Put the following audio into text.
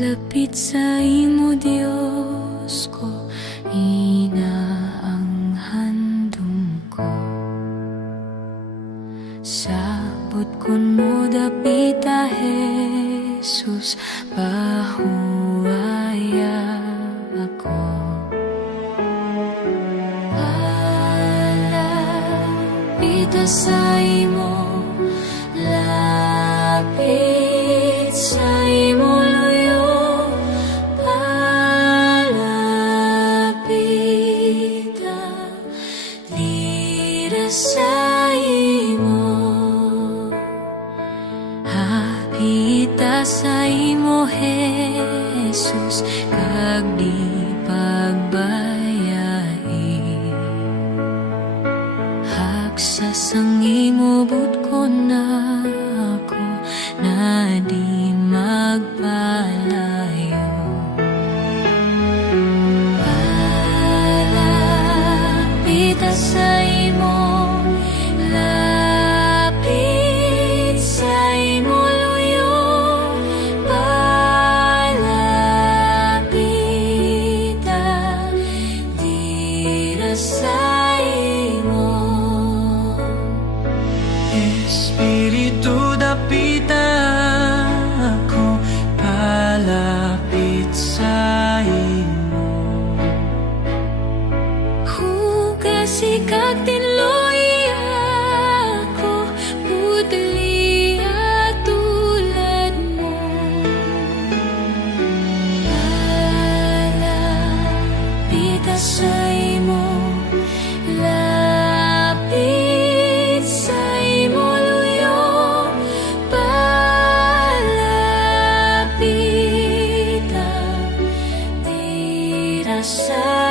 Lapit sa imo, Dios ko, inaanghandom ko. Sabot kun mo dapita, Jesus, pahuaya ako. Lapit sa imo, lapit sa imo luyo, palapit dira sa imo. Hapita sa imo, Jesus, kag di pagbayai. Haksas ang imo butko na ako, na di magpalayo. Palapit sa imo, lapit sa imo luyo, palapit dira sa imo. Espiritu, dapita ako, palapit sa imo. Hugasi kag tinloy ako, putli tulad mo. Palapit sa imo, lapit sa imo luyo, palapit dira sa